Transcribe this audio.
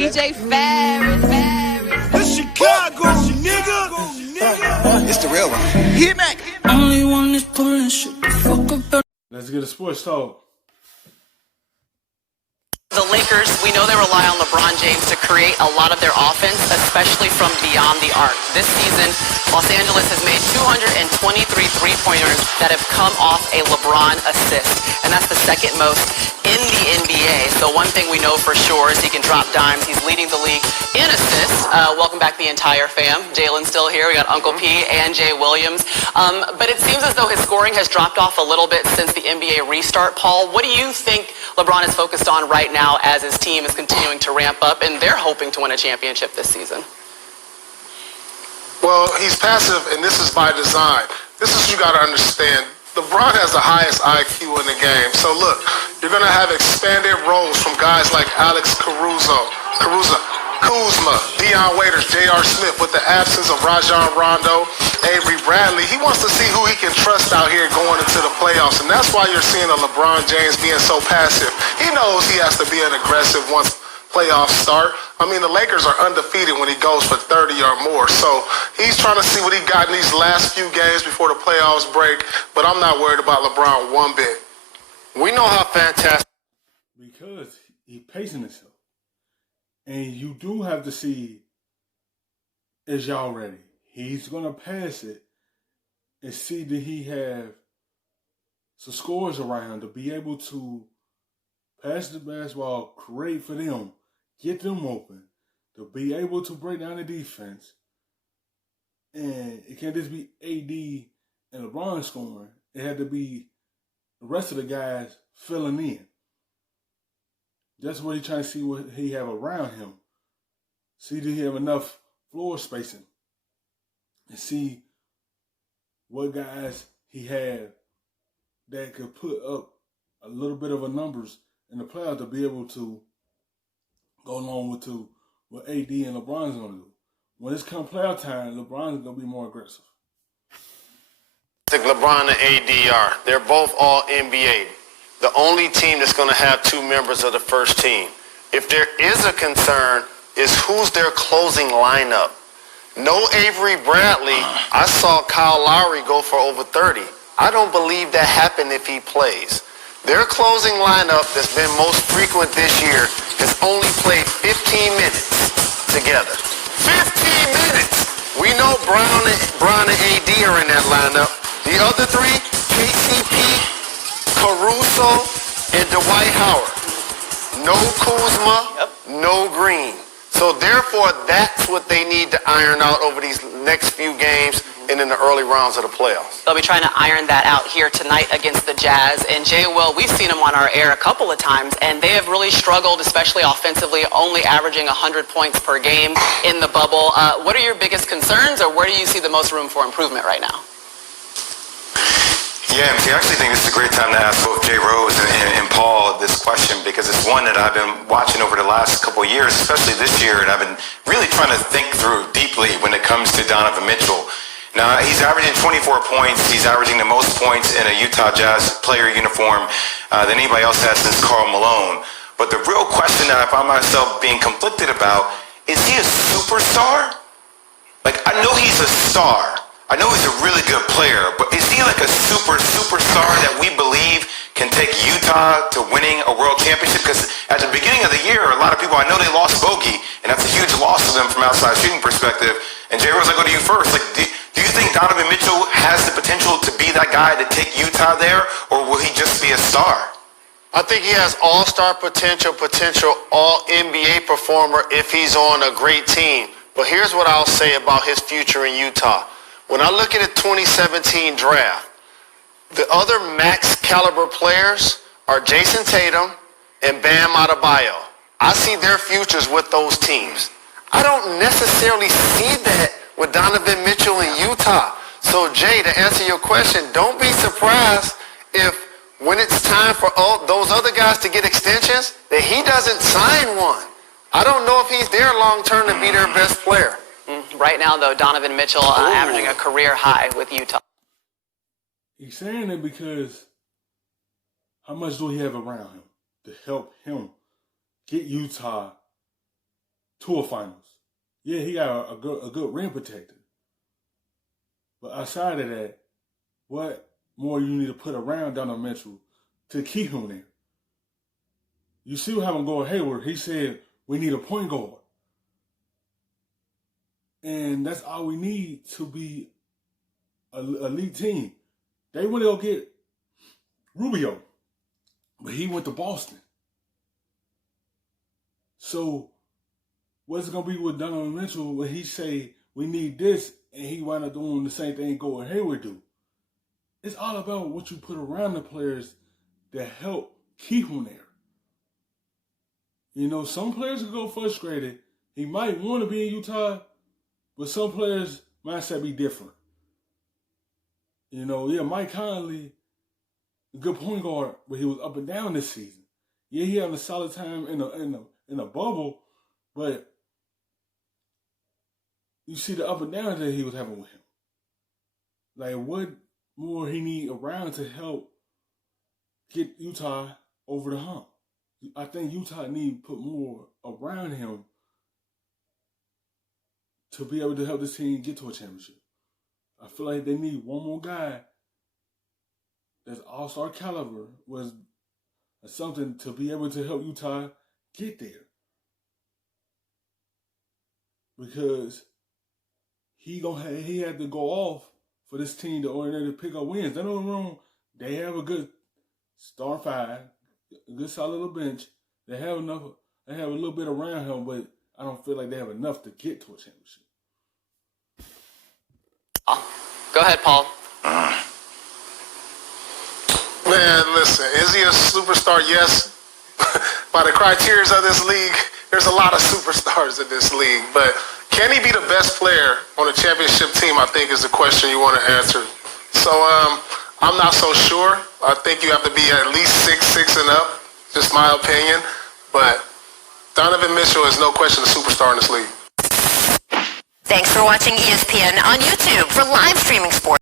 DJ Ferris. The Chicago, nigga. It's the real one. Hit me. Only one is pulling shit the fuck up. Let's get a sports talk. The Lakers, we know they rely on LeBron James to create a lot of their offense, especially from beyond the arc. This season, Los Angeles has made 223 three-pointers that have come off a LeBron assist, and that's the second most in the NBA. So one thing we know for sure is he can drop dimes. He's leading the league in assists. Welcome back the entire fam. Jalen's still here. We got Uncle P and Jay Williams. But it seems as though his scoring has dropped off a little bit since the NBA restart. Paul, what do you think LeBron is focused on right now as his team is continuing to ramp up and they're hoping to win a championship this season? Well, he's passive, and this is by design. This is what you got to understand. LeBron has the highest IQ in the game. So look, you're going to have expanded roles from guys like Alex Kuzma, Dion Waiters, J.R. Smith, with the absence of Rajon Rondo, Avery Bradley. He wants to see who he can trust out here going into the playoffs, and that's why you're seeing a LeBron James being so passive. He knows he has to be an aggressive once playoffs start. I mean, the Lakers are undefeated when he goes for 30 or more, so he's trying to see what he got in these last few games before the playoffs break, but I'm not worried about LeBron one bit. We know how fantastic... Because he's pacing himself. And you do have to see, is y'all ready? He's going to pass it and see that he have some scores around to be able to pass the basketball, create for them, get them open, to be able to break down the defense. And it can't just be AD and LeBron scoring. It had to be the rest of the guys filling in. That's what he's trying to see what he have around him. See that he have enough floor spacing. And see what guys he had that could put up a little bit of a numbers in the playoffs to be able to go along with what AD and LeBron's going to do. When it's come playoff time, LeBron's going to be more aggressive. LeBron and AD are. They're both all NBA. The only team that's going to have two members of the first team. If there is a concern, is who's their closing lineup. No Avery Bradley. I saw Kyle Lowry go for over 30. I don't believe that happened if he plays. Their closing lineup that's been most frequent this year has only played 15 minutes together. 15 minutes! We know Brown and AD are in that lineup. The other three, KCP, Caruso, and Dwight Howard. No Kuzma, no Green. So therefore, that's what they need to iron out over these next few games and in the early rounds of the playoffs. They'll be trying to iron that out here tonight against the Jazz. And Jay, Will, we've seen them on our air a couple of times, and they have really struggled, especially offensively, only averaging 100 points per game in the bubble. What are your biggest concerns, or where do you see the most room for improvement right now? Yeah, I actually think this is a great time to ask both Jay Rose and Paul this question, because it's one that I've been watching over the last couple of years, especially this year, and I've been really trying to think through deeply when it comes to Donovan Mitchell. Now, he's averaging 24 points. He's averaging the most points in a Utah Jazz player uniform than anybody else has since Karl Malone. But the real question that I find myself being conflicted about, is he a superstar? Like, I know he's a star. I know he's a really good player, but is he like a superstar that we believe can take Utah to winning a world championship? Because at the beginning of the year, a lot of people, I know they lost Bogey, and that's a huge loss to them from outside shooting perspective. And Jay Rose, I go to you first. Like, do you think Donovan Mitchell has the potential to be that guy to take Utah there, or will he just be a star? I think he has all-star potential, all-NBA performer if he's on a great team. But here's what I'll say about his future in Utah. When I look at the 2017 draft, the other max caliber players are Jason Tatum and Bam Adebayo. I see their futures with those teams. I don't necessarily see that with Donovan Mitchell in Utah. So Jay, to answer your question, don't be surprised if when it's time for all those other guys to get extensions, that he doesn't sign one. I don't know if he's there long term to be their best player. Right now, though, Donovan Mitchell averaging a career high with Utah. He's saying it because how much do he have around him to help him get Utah to a finals. Yeah, he got a good rim protector. But outside of that, what more you need to put around Donovan Mitchell to keep him there? You see what happened with Hayward. He said, we need a point guard. And that's all we need to be an elite team. They went to go get Rubio, but he went to Boston. So what's it going to be with Donovan Mitchell when he say, we need this, and he wind up doing the same thing Gordon Hayward do? It's all about what you put around the players that help keep them there. You know, some players will go frustrated. He might want to be in Utah, but some players' mindset be different. You know, yeah, Mike Conley, a good point guard, but he was up and down this season. Yeah, he had a solid time in a bubble, but you see the up and down that he was having with him. Like, what more he need around to help get Utah over the hump? I think Utah need to put more around him to be able to help this team get to a championship. I feel like they need one more guy that's all-star caliber, was something to be able to help Utah get there. Because he had to go off for this team to pick up wins. Don't get me wrong, they have a good star five, a good solid little bench. They have enough. They have a little bit around him, but I don't feel like they have enough to get to a championship. Go ahead, Paul. Man, listen, is he a superstar? Yes. By the criteria of this league, there's a lot of superstars in this league, but can he be the best player on a championship team, I think, is the question you want to answer. So I'm not so sure. I think you have to be at least 6'6" and up, just my opinion. But Donovan Mitchell is no question a superstar in this league. Thanks for watching ESPN on YouTube for live streaming sports.